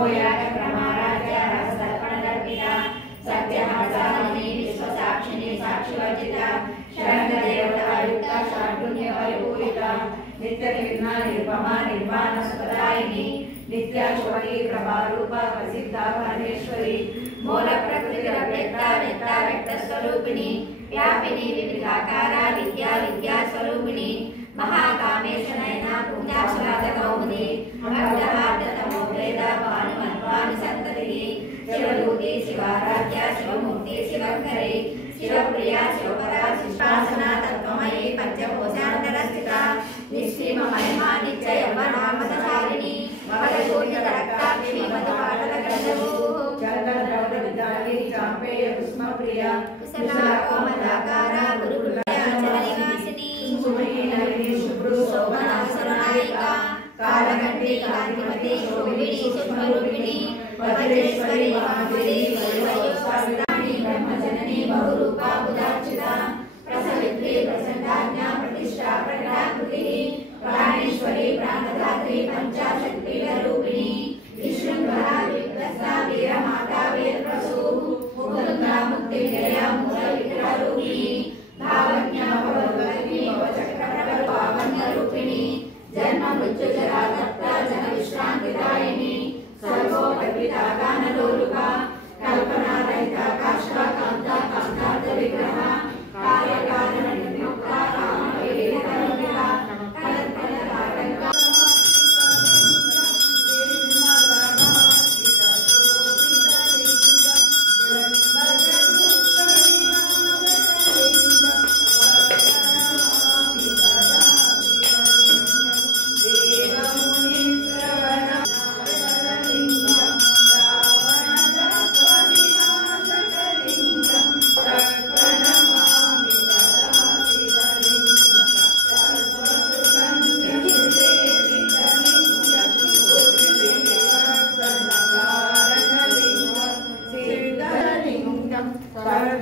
नमो यागक्रमाराध्या सहस्रपर्णदर्पिता सत्यहंसामिनी विश्वसाक्षिणी साक्षिवर्जिता शरणदेवतायुक्ता षाड्गुण्यपरिपूरिता नित्यनिर्मा निर्ममा निर्वाणसुखदायिनी नित्याश्वरी प्रभारूपा प्रसिद्धा परमेश्वरी मूल प्रकृतिरव्यक्ता व्यक्ता व्यक्तस्वरूपिणी व्यापिनी विविधाकारा विद्या विद्यास्वरूपिणी महाकामेशनयना पूजाक्षरातकौमुदी अग्रहार्धतमो वेद भानुमन्वानुसन्ततिः शिवदूती शिवाराध्या शिवमूर्ति शिवकरी शिवप्रिया शिवपरा शिष्टासना तत्त्वमयी पंचकोशान्तरस्थिता निःसीममहिमा नित्ययौवनामृतधारिणी भवदूतितरक्ताक्षी मधुपाटलगन्धभूः चन्द्रद्रवदविदायी चाम्पेय कुसुमप्रिया कुशलाकोमलाकारा गुरुकुलाचलनिवासिनी सुमयी नलिनी शुभ्रूशोभनासुरनायिका कालकण्ठी कान्तिमती शोभिनी शुभरूपिणी वज्रेश्वरी माधुरी वैभवस्वामिनी ब्रह्मजननी बहुरूपा बुधार्चिता प्रसवित्री प्रसन्नाज्ञा प्रतिष्ठा प्रकटाकृतिः प्राणेश्वरी प्राणदात्री पंचाशक्तिरूपिणी विष्णुधरा विप्रस्था वीरमाता वीरप्रसूः मुकुन्दा मुक्तिनिलया मूलविग्रहरूपिणी भावज्ञा भगवती भवचक्रप्रभावन्यरूपिणी जन्म मृत्युजरा तप्ता जनविश्रान्तिदायिनी सर्वोपकृता गानलोलुका कल्पनारहिता काष्ठा कान्ता कान्तार्थविग्रहा कार्यकारणनिर्मुक्ता कामवेदितरूपिका कल्पनाकारका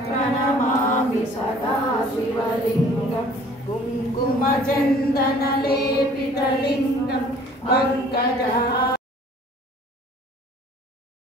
प्रणमामि सदा शिवलिंगं कुङ्कुमचन्दनलेपितलिंगं पंकजा